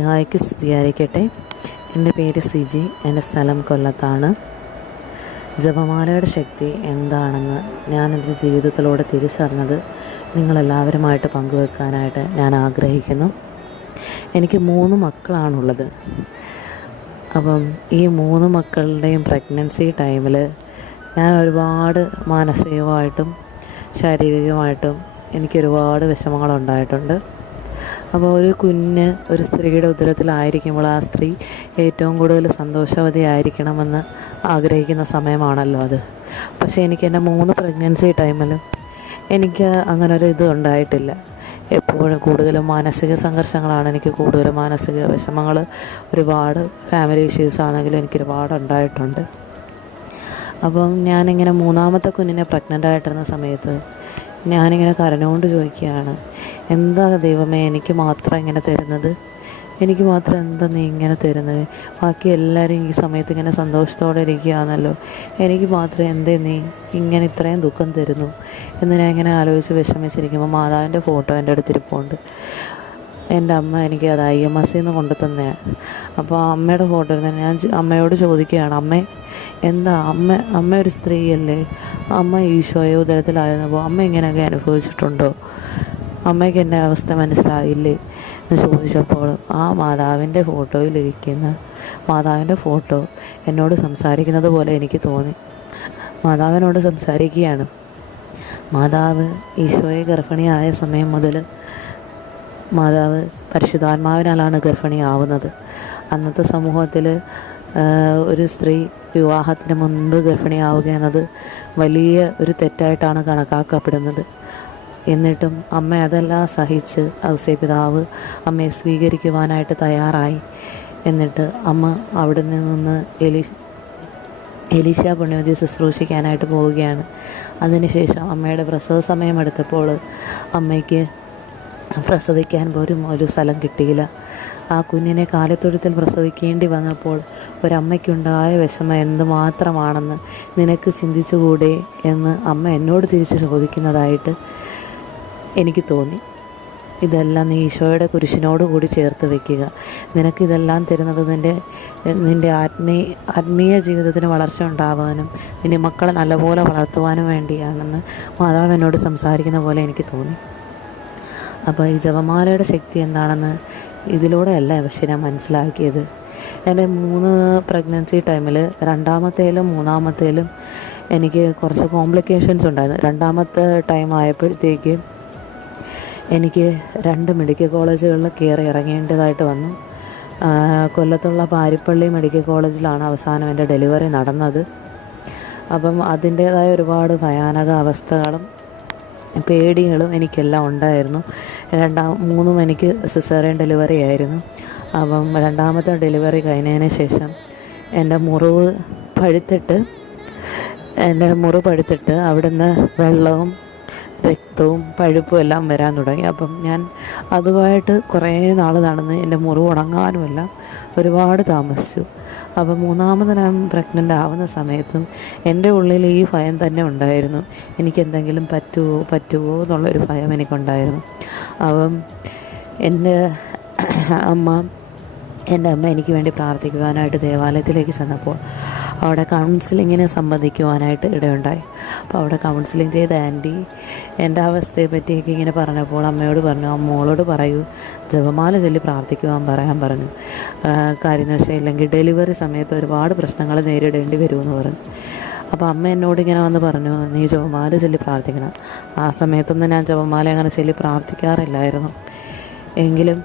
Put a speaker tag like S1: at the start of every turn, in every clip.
S1: ഹായ്ക്ക് സ്തുതിയായിരിക്കട്ടെ. എന്റെ പേര് സിജി. എന്റെ സ്ഥലം കൊല്ലത്താണ്. ജപമാലയുടെ ശക്തി എന്താണെന്ന് ഞാൻ എന്റെ ജീവിതത്തിലൂടെ തിരിച്ചറിഞ്ഞത് നിങ്ങളെല്ലാവരുമായിട്ട് പങ്കുവെക്കാനായിട്ട് ഞാൻ ആഗ്രഹിക്കുന്നു. എനിക്ക് മൂന്ന് മക്കളാണുള്ളത്. അപ്പം ഈ മൂന്ന് മക്കളുടെയും പ്രഗ്നൻസി ടൈമിൽ ഞാൻ ഒരുപാട് മാനസികമായിട്ടും ശാരീരികമായിട്ടും എനിക്ക് ഒരുപാട് വിഷമങ്ങളുണ്ടായിട്ടുണ്ട്. അപ്പോൾ ഒരു കുഞ്ഞ് ഒരു സ്ത്രീയുടെ ഉദരത്തിലായിരിക്കുമ്പോൾ ആ സ്ത്രീ ഏറ്റവും കൂടുതൽ സന്തോഷവതി ആയിരിക്കണമെന്ന് ആഗ്രഹിക്കുന്ന സമയമാണല്ലോ അത്. പക്ഷേ എനിക്ക് എന്റെ മൂന്ന് പ്രഗ്നൻസി ടൈമിലും എനിക്ക് അങ്ങനെ ഒരു ഇത് ഉണ്ടായിട്ടില്ല. എപ്പോഴും കൂടുതലും മാനസിക സംഘർഷങ്ങളാണ് എനിക്ക് കൂടുതലും മാനസിക വിഷമങ്ങൾ ഒരുപാട് ഫാമിലി ഇഷ്യൂസ് ആണെങ്കിലും എനിക്ക് ഒരുപാട് ഉണ്ടായിട്ടുണ്ട്. അപ്പം ഞാനിങ്ങനെ മൂന്നാമത്തെ കുഞ്ഞിനെ പ്രഗ്നന്റ് ആയിട്ടിരുന്ന സമയത്ത് ഞാനിങ്ങനെ കരഞ്ഞുകൊണ്ട് ചോദിക്കുകയാണ് എന്താ ദൈവമേ എനിക്ക് മാത്രം ഇങ്ങനെ തരുന്നത്? എനിക്ക് മാത്രം എന്താ നീ ഇങ്ങനെ തരുന്നത്? ബാക്കി എല്ലാവരും ഈ സമയത്ത് ഇങ്ങനെ സന്തോഷത്തോടെ ഇരിക്കുകയാണല്ലോ. എനിക്ക് മാത്രം എന്തേ നീ ഇങ്ങനെ ഇത്രയും ദുഃഖം തരുന്നു? എന്ന് ഞാൻ ഇങ്ങനെ ആലോചിച്ച് വിഷമിച്ചിരിക്കുമ്പോൾ മാതാവിന്റെ ഫോട്ടോ എന്റെ അടുത്ത് ഇരിപ്പുണ്ട് എന്റെ അമ്മ എനിക്ക് അത് ഐ എം എസ് സിന്ന് കൊണ്ടു തന്നെയാണ് അപ്പോൾ അമ്മയുടെ ഫോട്ടോ തന്നെ ഞാൻ അമ്മയോട് ചോദിക്കുകയാണ് അമ്മ എന്താ? അമ്മ അമ്മ ഒരു സ്ത്രീയല്ലേ? അമ്മ ഈശോയെ ഉദരത്തിലായിരുന്നപ്പോൾ അമ്മ ഇങ്ങനെയൊക്കെ അനുഭവിച്ചിട്ടുണ്ടോ? അമ്മയ്ക്ക് എന്റെ അവസ്ഥ മനസ്സിലായില്ലേ? എന്ന് ചോദിച്ചപ്പോൾ ആ മാതാവിന്റെ ഫോട്ടോയിലിരിക്കുന്ന മാതാവിന്റെ ഫോട്ടോ എന്നോട് സംസാരിക്കുന്നത് പോലെ എനിക്ക് തോന്നി. മാതാവിനോട് സംസാരിക്കുകയാണ്. മാതാവ് ഈശോയെ ഗർഭിണിയായ സമയം മുതൽ മാതാവ് പരിശുദ്ധാത്മാവിനാലാണ് ഗർഭിണിയാവുന്നത്. അന്നത്തെ സമൂഹത്തിൽ ഒരു സ്ത്രീ വിവാഹത്തിന് മുൻപ് ഗർഭിണിയാവുക എന്നത് വലിയ ഒരു തെറ്റായിട്ടാണ് കണക്കാക്കപ്പെടുന്നത്. എന്നിട്ടും അമ്മ അതെല്ലാം സഹിച്ച് ഔസേപിതാവ് അമ്മയെ സ്വീകരിക്കുവാനായിട്ട് തയ്യാറായി. എന്നിട്ട് അമ്മ അവിടെ നിന്ന് എലി എലീശ പുണ്യവതി ശുശ്രൂഷിക്കാനായിട്ട് പോവുകയാണ്. അതിനുശേഷം അമ്മയുടെ പ്രസവ സമയം എടുത്തപ്പോൾ അമ്മയ്ക്ക് പ്രസവിക്കാൻ പോലും ഒരു സ്ഥലം കിട്ടിയില്ല. ആ കുഞ്ഞിനെ കാലത്തൊഴുത്തിൽ പ്രസവിക്കേണ്ടി വന്നപ്പോൾ ഒരമ്മയ്ക്കുണ്ടായ വിഷമം എന്തുമാത്രമാണെന്ന് നിനക്ക് ചിന്തിച്ചുകൂടെ എന്ന് അമ്മ എന്നോട് തിരിച്ച് ചോദിക്കുന്നതായിട്ട് എനിക്ക് തോന്നി. ഇതെല്ലാം നീ ഈശോയുടെ കുരിശിനോട് കൂടി ചേർത്ത് വെക്കുക. നിനക്കിതെല്ലാം തരുന്നത് നിന്റെ നിന്റെ ആത്മീയ ആത്മീയ ജീവിതത്തിന് വളർച്ച ഉണ്ടാവാനും നിന്റെ മക്കളെ നല്ലപോലെ വളർത്തുവാനും വേണ്ടിയാണെന്ന് മാതാവ് എന്നോട് സംസാരിക്കുന്ന പോലെ എനിക്ക് തോന്നി. അപ്പോൾ ഈ ജപമാലയുടെ ശക്തി എന്താണെന്ന് ഇതിലൂടെയല്ല പക്ഷെ ഞാൻ മനസ്സിലാക്കിയത്. എന്റെ മൂന്ന് പ്രഗ്നൻസി ടൈമിൽ രണ്ടാമത്തേലും മൂന്നാമത്തേലും എനിക്ക് കുറച്ച് കോംപ്ലിക്കേഷൻസ് ഉണ്ടായിരുന്നു. രണ്ടാമത്തെ ടൈം ആയപ്പോഴത്തേക്ക് എനിക്ക് രണ്ട് മെഡിക്കൽ കോളേജുകളിൽ കയറി ഇറങ്ങേണ്ടതായിട്ട് വന്നു. കൊല്ലത്തുള്ള പാരിപ്പള്ളി മെഡിക്കൽ കോളേജിലാണ് അവസാനം എന്റെ ഡെലിവറി നടന്നത്. അപ്പം അതിന്റേതായ ഒരുപാട് ഭയാനക അവസ്ഥകളും പേടികളും എനിക്കെല്ലാം ഉണ്ടായിരുന്നു. രണ്ടാം മൂന്ന് മണിക്ക് സിസേറിയൻ ഡെലിവറി ആയിരുന്നു. അപ്പം രണ്ടാമത്തെ ഡെലിവറി കഴിഞ്ഞതിന് ശേഷം എന്റെ മുറിവ് പഴുത്തിട്ട് എന്റെ മുറിവ് പഴുത്തിട്ട് അവിടുന്ന് വെള്ളവും രക്തവും പഴുപ്പും എല്ലാം വരാൻ തുടങ്ങി. അപ്പം ഞാൻ അതുമായിട്ട് കുറേ നാൾ നടന്ന് എന്റെ മുറിവ് ഉണങ്ങാനുമെല്ലാം ഒരുപാട് താമസിച്ചു. അപ്പം മൂന്നാമത് പ്രഗ്നന്റ് ആവുന്ന സമയത്തും എന്റെ ഉള്ളിൽ ഈ ഭയം തന്നെ ഉണ്ടായിരുന്നു. എനിക്ക് എന്തെങ്കിലും പറ്റുമോ പറ്റുമോ എന്നുള്ളൊരു ഭയം എനിക്കുണ്ടായിരുന്നു. അപ്പം എന്റെ അമ്മ എന്റെ അമ്മ എനിക്ക് വേണ്ടി പ്രാർത്ഥിക്കുവാനായിട്ട് ദേവാലയത്തിലേക്ക് ചെന്നപ്പോൾ അവിടെ കൗൺസിലിങ്ങിനെ സംബന്ധിക്കുവാനായിട്ട് ഇടയുണ്ടായി. അപ്പോൾ അവിടെ കൗൺസിലിംഗ് ചെയ്ത ആന്റി എന്റെ അവസ്ഥയെ പറ്റിയൊക്കെ ഇങ്ങനെ പറഞ്ഞപ്പോൾ അമ്മയോട് പറഞ്ഞു അമ്മോളോട് പറയൂ. ജപമാല ചൊല്ലി പ്രാർത്ഥിക്കുവാൻ പറയാൻ പറഞ്ഞു. കാര്യം എന്ന് വെച്ചാൽ ഇല്ലെങ്കിൽ ഡെലിവറി സമയത്ത് ഒരുപാട് പ്രശ്നങ്ങൾ നേരിടേണ്ടി വരുമെന്ന് പറഞ്ഞു. അപ്പോൾ അമ്മ എന്നോട് ഇങ്ങനെ വന്ന് പറഞ്ഞു നീ ജപമാല ചൊല്ലി പ്രാർത്ഥിക്കണം. ആ സമയത്തൊന്നും ഞാൻ ജപമാല അങ്ങനെ ചൊല്ലി പ്രാർത്ഥിക്കാറില്ലായിരുന്നു. എങ്കിലും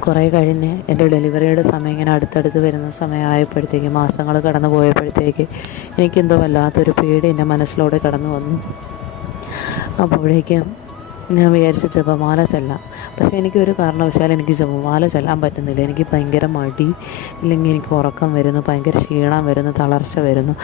S1: കുറേ കഴിഞ്ഞ് എന്റെ ഡെലിവറിയുടെ സമയം ഇങ്ങനെ അടുത്തടുത്ത് വരുന്ന സമയമായപ്പോഴത്തേക്ക് മാസങ്ങൾ കടന്നു പോയപ്പോഴത്തേക്ക് എനിക്കെന്തോ വല്ലാത്തൊരു പേടി എന്റെ മനസ്സിലൂടെ കടന്നു വന്നു. അപ്പോഴേക്കും ഞാൻ വിചാരിച്ച ജപമാല ചെല്ലാം. പക്ഷേ എനിക്കൊരു കാരണവശാലും എനിക്ക് ജപമാല ചെല്ലാൻ പറ്റുന്നില്ല. എനിക്ക് ഭയങ്കര മടി ഇല്ലെങ്കിൽ എനിക്ക് ഉറക്കം വരുന്നു ഭയങ്കര ക്ഷീണം വരുന്നു തളർച്ച വരുന്നു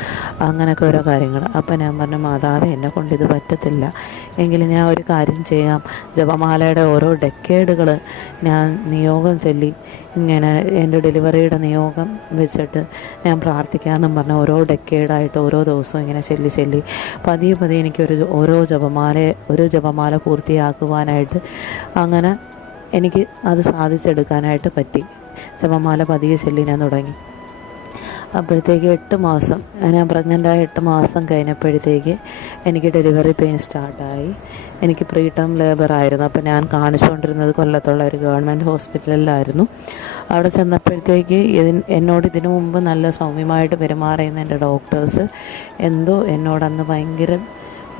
S1: അങ്ങനെയൊക്കെ ഓരോ കാര്യങ്ങൾ. അപ്പം ഞാൻ പറഞ്ഞു മാതാവേ എന്നെ കൊണ്ട് ഇത് പറ്റത്തില്ല. എങ്കിലും ഞാൻ ഒരു കാര്യം ചെയ്യാം. ജപമാലയുടെ ഓരോ ഡെക്കേഡുകൾ ഞാൻ നിയോഗം ചൊല്ലി ഇങ്ങനെ എന്റെ ഡെലിവറിയുടെ നിയോഗം വെച്ചിട്ട് ഞാൻ പ്രാർത്ഥിക്കാമെന്നും പറഞ്ഞ ഓരോ ഡെക്കേഡായിട്ട് ഓരോ ദിവസവും ഇങ്ങനെ ചെല്ലി ചെല്ലി പതിയെ പതിയെ എനിക്കൊരു ഓരോ ജപമാല ഒരു ജപമാല പൂർത്തിയാക്കുവാനായിട്ട് അങ്ങനെ എനിക്ക് അത് സാധിച്ചെടുക്കാനായിട്ട് പറ്റി. ജപമാല പതിയെ ചെല്ലി ഞാൻ തുടങ്ങി. അപ്പോഴത്തേക്ക് എട്ട് മാസം ഞാൻ പ്രഗ്നന്റായ എട്ട് മാസം കഴിഞ്ഞപ്പോഴത്തേക്ക് എനിക്ക് ഡെലിവറി പെയിൻ സ്റ്റാർട്ടായി എനിക്ക് പ്രീ ടേം ലേബർ ആയിരുന്നു. അപ്പോൾ ഞാൻ കാണിച്ചുകൊണ്ടിരുന്നത് കൊല്ലത്തുള്ള ഒരു ഗവൺമെന്റ് ഹോസ്പിറ്റലിലായിരുന്നു അവിടെ ചെന്നപ്പോഴത്തേക്ക് ഇതിന് എന്നോട് ഇതിനു മുമ്പ് നല്ല സൗമ്യമായിട്ട് പെരുമാറിയുന്ന എന്റെ ഡോക്ടേഴ്സ് എന്തോ എന്നോടന്ന് ഭയങ്കര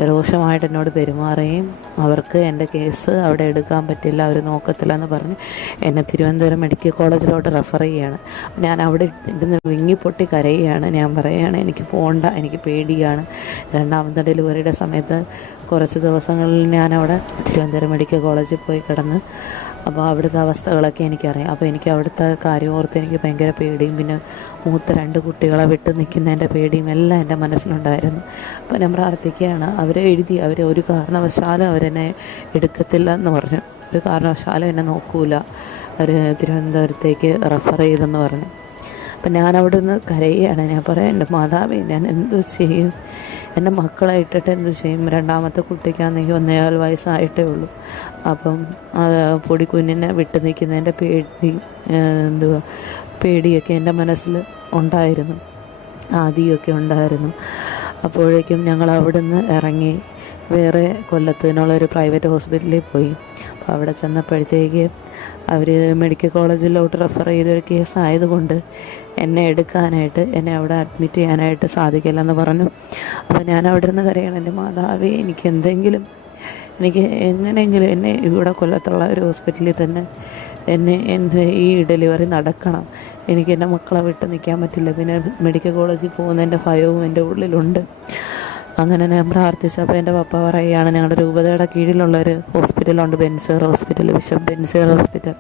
S1: രോഷമായിട്ട് എന്നോട് പെരുമാറുകയും അവർക്ക് എന്റെ കേസ് അവിടെ എടുക്കാൻ പറ്റില്ല അവർ നോക്കത്തില്ല എന്ന് പറഞ്ഞ് എന്നെ തിരുവനന്തപുരം മെഡിക്കൽ കോളേജിലോട്ട് റെഫർ ചെയ്യുകയാണ് ഞാൻ അവിടെ ഇരുന്ന് വിങ്ങിപ്പൊട്ടി കരയുകയാണ്. ഞാൻ പറയുകയാണ് എനിക്ക് പോകണ്ട എനിക്ക് പേടിയാണ്. രണ്ടാമത്തെ ഡെലിവറിയുടെ സമയത്ത് കുറച്ച് ദിവസങ്ങളിൽ ഞാൻ അവിടെ തിരുവനന്തപുരം മെഡിക്കൽ കോളേജിൽ പോയി കിടന്ന് അപ്പോൾ അവിടുത്തെ അവസ്ഥകളൊക്കെ എനിക്കറിയാം. അപ്പോൾ എനിക്ക് അവിടുത്തെ കാര്യം ഓർത്ത് എനിക്ക് ഭയങ്കര പേടിയും പിന്നെ മൂത്ത രണ്ട് കുട്ടികളെ വിട്ട് നിൽക്കുന്നതിന്റെ പേടിയും എല്ലാം എന്റെ മനസ്സിലുണ്ടായിരുന്നു. അപ്പോൾ ഞാൻ പ്രാർത്ഥിക്കുകയാണ് അവരെ എഴുതി അവരെ ഒരു കാരണവശാലും അവരെന്നെ എടുക്കത്തില്ല എന്ന് പറഞ്ഞു. ഒരു കാരണവശാലും എന്നെ നോക്കൂല. അവർ തിരുവനന്തപുരത്തേക്ക് റെഫർ ചെയ്തെന്ന് പറഞ്ഞു. അപ്പം ഞാൻ അവിടെ നിന്ന് കരയുകയാണ്. ഞാൻ പറയാം എന്റെ മാതാവേ ഞാൻ എന്തു ചെയ്യും? എന്റെ മക്കളെ ഇട്ടിട്ട് എന്തു ചെയ്യും? രണ്ടാമത്തെ കുട്ടിക്കാണെങ്കിൽ ഒന്നേകാൽ വയസ്സായിട്ടേ ഉള്ളൂ. അപ്പം അത് പൊടിക്കുഞ്ഞിനെ വിട്ടു നിൽക്കുന്നതിന്റെ പേടി എന്തുവാ പേടിയൊക്കെ എന്റെ മനസ്സിൽ ഉണ്ടായിരുന്നു. ആദിയൊക്കെ ഉണ്ടായിരുന്നു. അപ്പോഴേക്കും ഞങ്ങൾ അവിടുന്ന് ഇറങ്ങി. വേറെ കൊല്ലത്തിനുള്ള ഒരു പ്രൈവറ്റ് ഹോസ്പിറ്റലിൽ പോയി. അപ്പോൾ അവിടെ ചെന്നപ്പോഴത്തേക്ക് അവർ മെഡിക്കൽ കോളേജിലോട്ട് റെഫർ ചെയ്തൊരു കേസ് ആയതുകൊണ്ട് എന്നെ എടുക്കാനായിട്ട് എന്നെ അവിടെ അഡ്മിറ്റ് ചെയ്യാനായിട്ട് സാധിക്കില്ല എന്ന് പറഞ്ഞു. അപ്പോൾ ഞാൻ അവിടെ നിന്ന് കരയണം എന്റെ മാതാവേ എനിക്ക് എന്തെങ്കിലും എനിക്ക് എങ്ങനെയെങ്കിലും എന്നെ ഇവിടെ കൊല്ലത്തുള്ള ഒരു ഹോസ്പിറ്റലിൽ തന്നെ എന്നെ എന്റെ ഈ ഡെലിവറി നടക്കണം. എനിക്ക് എന്റെ മക്കളെ വിട്ട് നിൽക്കാൻ പറ്റില്ല. പിന്നെ മെഡിക്കൽ കോളേജിൽ പോകുന്നതിന്റെ ഭയവും എന്റെ ഉള്ളിലുണ്ട്. അങ്ങനെ ഞാൻ പ്രാർത്ഥിച്ചപ്പോൾ എന്റെ പപ്പ പറയുകയാണ് ഞങ്ങളുടെ രൂപതയുടെ കീഴിലുള്ള ഒരു ഹോസ്പിറ്റലുണ്ട് Benziger hospital bishop Benziger hospital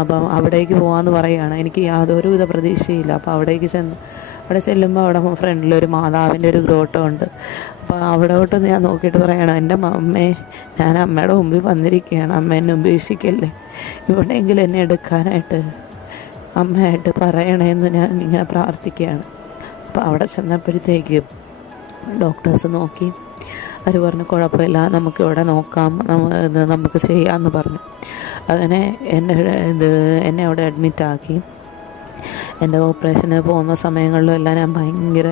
S1: അപ്പം അവിടേക്ക് പോകാമെന്ന് പറയുകയാണ്. എനിക്ക് യാതൊരു വിധ പ്രതീക്ഷയില്ല. അപ്പോൾ അവിടേക്ക് ചെന്ന് അവിടെ ചെല്ലുമ്പോൾ അവിടെ ഫ്രണ്ടിൽ ഒരു മാതാവിന്റെ ഒരു ഗ്രോട്ടോ ഉണ്ട് അപ്പോൾ അവിടോട്ട് ഞാൻ നോക്കിയിട്ട് പറയുകയാണ് എന്റെ അമ്മേ ഞാൻ അമ്മയുടെ മുമ്പിൽ വന്നിരിക്കുകയാണ്. അമ്മ എന്നെ ഉപേക്ഷിക്കല്ലേ? ഇവിടെയെങ്കിലും എന്നെ എടുക്കാനായിട്ട് അമ്മയായിട്ട് പറയണമെന്ന് ഞാൻ ഇങ്ങനെ പ്രാർത്ഥിക്കുകയാണ്. അപ്പോൾ അവിടെ ചെന്നപ്പോഴത്തേക്ക് ഡോക്ടേഴ്സ് നോക്കി. അവർ പറഞ്ഞു കുഴപ്പമില്ല നമുക്ക് ഇവിടെ നോക്കാം നമുക്ക് ചെയ്യാമെന്ന് പറഞ്ഞു. അങ്ങനെ എന്നെ ഇത് എന്നെ അവിടെ അഡ്മിറ്റാക്കി എന്റെ ഓപ്പറേഷന് പോകുന്ന സമയങ്ങളിലും എല്ലാം ഞാൻ ഭയങ്കര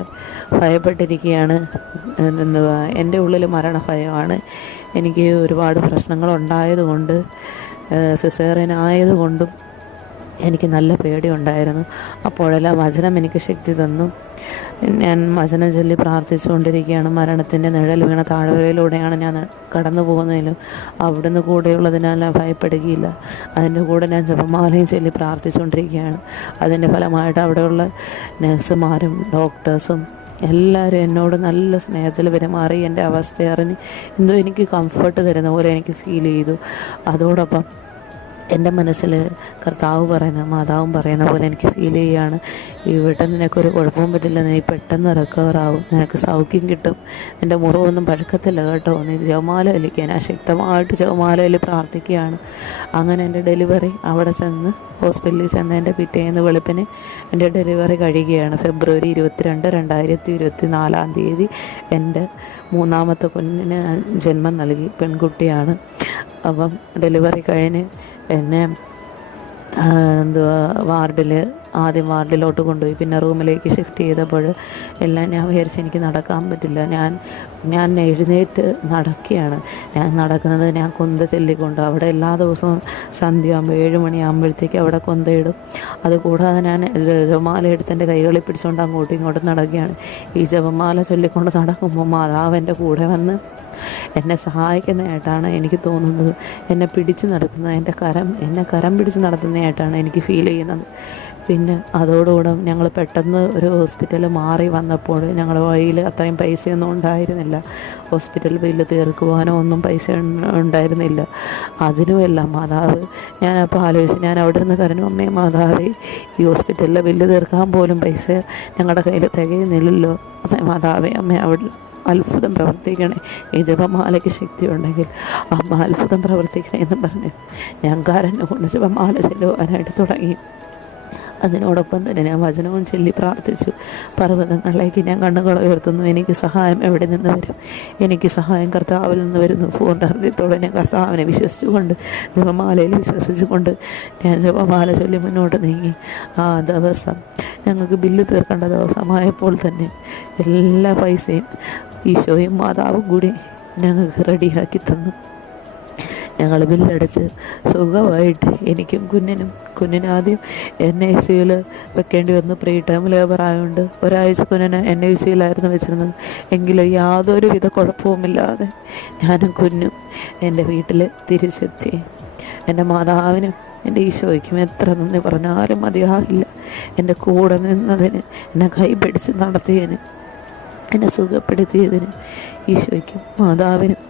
S1: ഭയപ്പെട്ടിരിക്കുകയാണ്. എന്തുവാ എന്റെ ഉള്ളിൽ മരണഭയമാണ്. എനിക്ക് ഒരുപാട് പ്രശ്നങ്ങളുണ്ടായതുകൊണ്ട് സിസേറിയൻ ആയതുകൊണ്ടും എനിക്ക് നല്ല പേടിയുണ്ടായിരുന്നു. അപ്പോഴെല്ലാം വചനം എനിക്ക് ശക്തി തന്നു. ഞാൻ വചനം ചൊല്ലി പ്രാർത്ഥിച്ചുകൊണ്ടിരിക്കുകയാണ്. മരണത്തിന്റെ നിഴൽ വീണ താഴ്വരയിലൂടെയാണ് ഞാൻ കടന്നു പോകുന്നതിലും അവിടുന്ന് കൂടെയുള്ളതിനാൽ ഭയപ്പെടുകയില്ല. അതിന്റെ കൂടെ ഞാൻ ജപമാലയും ചൊല്ലി പ്രാർത്ഥിച്ചുകൊണ്ടിരിക്കുകയാണ്. അതിന്റെ ഫലമായിട്ട് അവിടെയുള്ള നഴ്സുമാരും ഡോക്ടേഴ്സും എല്ലാവരും എന്നോട് നല്ല സ്നേഹത്തിൽ പെരുമാറി എന്റെ അവസ്ഥ അറിഞ്ഞ് എന്തോ എനിക്ക് കംഫർട്ട് തരുന്ന പോലെ എനിക്ക് ഫീൽ ചെയ്തു. അതോടൊപ്പം എന്റെ മനസ്സിൽ കർത്താവ് പറയുന്ന മാതാവും പറയുന്ന പോലെ എനിക്ക് ഫീൽ ചെയ്യുകയാണ് ഇവിടെ നിനക്കൊരു കുഴപ്പവും പറ്റില്ല. നീ പെട്ടെന്ന് റിക്കവറാവും നിനക്ക് സൗഖ്യം കിട്ടും. നിന്റെ മുറിവൊന്നും പഴക്കത്തില്ല കേട്ടോ. നീ ജവമാല വലിക്കാൻ ശക്തമായിട്ട് ജവമാലയിൽ പ്രാർത്ഥിക്കുകയാണ്. അങ്ങനെ എന്റെ ഡെലിവറി അവിടെ ചെന്ന് ഹോസ്പിറ്റലിൽ ചെന്ന് എന്റെ പിറ്റേന്ന് വെളുപ്പിന് എന്റെ ഡെലിവറി കഴിയുകയാണ്. ഫെബ്രുവരി ഇരുപത്തിരണ്ട് രണ്ടായിരത്തി ഇരുപത്തി നാലാം തീയതി എന്റെ മൂന്നാമത്തെ കുഞ്ഞിന് ജന്മം നൽകി പെൺകുട്ടിയാണ്. അപ്പം ഡെലിവറി കഴിഞ്ഞ് എന്നെ എന്തുവാ വാർഡിൽ ആദ്യം വാർഡിലോട്ട് കൊണ്ടുപോയി. പിന്നെ റൂമിലേക്ക് ഷിഫ്റ്റ് ചെയ്തപ്പോൾ എല്ലാം ഞാൻ വിചാരിച്ചു എനിക്ക് നടക്കാൻ പറ്റില്ല. ഞാൻ ഞാൻ എഴുന്നേറ്റ് നടക്കുകയാണ്. ഞാൻ നടക്കുന്നത് ഞാൻ കൊന്ത ചെല്ലിക്കൊണ്ട്. അവിടെ എല്ലാ ദിവസവും സന്ധ്യയാകുമ്പോൾ ഏഴ് മണിയാകുമ്പോഴത്തേക്ക് അവിടെ കൊന്തയിടും. അതുകൂടാതെ ഞാൻ ജപമാല എടുത്ത് എന്റെ കൈകളിൽ പിടിച്ചുകൊണ്ട് അങ്ങോട്ടും ഇങ്ങോട്ടും നടക്കുകയാണ്. ഈ ജപമാല ചൊല്ലിക്കൊണ്ട് നടക്കുമ്പോൾ മാതാവ് എന്റെ കൂടെ വന്ന് എന്നെ സഹായിക്കുന്നതായിട്ടാണ് എനിക്ക് തോന്നുന്നത്. എന്നെ പിടിച്ച് നടത്തുന്നത്. എന്റെ കരം എന്നെ കരം പിടിച്ച് നടത്തുന്നതായിട്ടാണ് എനിക്ക് ഫീൽ ചെയ്യുന്നത്. പിന്നെ അതോടുകൂടെ ഞങ്ങൾ പെട്ടെന്ന് ഒരു ഹോസ്പിറ്റൽ മാറി വന്നപ്പോൾ ഞങ്ങളുടെ വഴിയിൽ അത്രയും പൈസയൊന്നും ഉണ്ടായിരുന്നില്ല. ഹോസ്പിറ്റൽ ബില്ല് തീർക്കുവാനോ ഒന്നും പൈസ ഉണ്ടായിരുന്നില്ല. അതിനുമെല്ലാം മാതാവ് ഞാനപ്പോൾ ആലോചിച്ച് ഞാൻ അവിടെ നിന്ന് കരഞ്ഞു അമ്മേ മാതാവേ ഈ ഹോസ്പിറ്റലിലെ ബില്ല് തീർക്കാൻ പോലും പൈസ ഞങ്ങളുടെ കയ്യിൽ തികയുന്നില്ലല്ലോ. അമ്മേ മാതാവേ അമ്മേ അവിടെ അത്ഭുതം പ്രവർത്തിക്കണേ. ഈ ജപമാലയ്ക്ക് ശക്തി ഉണ്ടെങ്കിൽ അമ്മ അത്ഭുതം പ്രവർത്തിക്കണേ എന്ന് പറഞ്ഞു ഞാൻ കാരനെ കൊണ്ട് ജപമാല ചെല്ലുവാനായിട്ട് തുടങ്ങി. അതിനോടൊപ്പം തന്നെ ഞാൻ വചനവും ചൊല്ലി പ്രാർത്ഥിച്ചു. പർവതങ്ങളിലേക്ക് ഞാൻ കണ്ണുകൾ ഉയർത്തുന്നു. എനിക്ക് സഹായം എവിടെ നിന്ന് വരും? എനിക്ക് സഹായം കർത്താവിൽ നിന്ന് വരുന്നു. പൂർണ ഹൃദയത്തോടെ ഞാൻ കർത്താവിനെ വിശ്വസിച്ചുകൊണ്ട് ജപമാലയിൽ വിശ്വസിച്ചുകൊണ്ട് ഞാൻ ജപമാല ചൊല്ലി മുന്നോട്ട് നീങ്ങി. ആ ദിവസം ഞങ്ങൾക്ക് ബില്ല് തീർക്കേണ്ട ദിവസമായപ്പോൾ തന്നെ എല്ലാ പൈസയും ഈശോയും മാതാവും കൂടി ഞങ്ങൾക്ക് റെഡിയാക്കി തന്നു. ഞങ്ങൾ ബില്ലടച്ച് സുഖമായിട്ട് എനിക്കും കുഞ്ഞിനും കുഞ്ഞിനാദ്യം എൻ ഐ സിയിൽ വെക്കേണ്ടി വന്നു. പ്രീ ടൈം ലേബർ ആയതുകൊണ്ട് ഒരാഴ്ച കുഞ്ഞിന് എൻ ഐ സിയിലായിരുന്നു വെച്ചിരുന്നത്. എങ്കിലും യാതൊരു യാതൊരുവിധ കുഴപ്പവുമില്ലാതെ ഞാനും കുഞ്ഞും എന്റെ വീട്ടിൽ തിരിച്ചെത്തി. എന്റെ മാതാവിനും എന്റെ ഈശോയ്ക്കും എത്ര നന്ദി പറഞ്ഞാലും മതിയാകില്ല. എന്റെ കൂടെ നിന്നതിന് എന്നെ കൈ പിടിച്ച് നടത്തിയതിന് എന്നെ സുഖപ്പെടുത്തിയതിന് ഈശോയ്ക്കും മാതാവിനും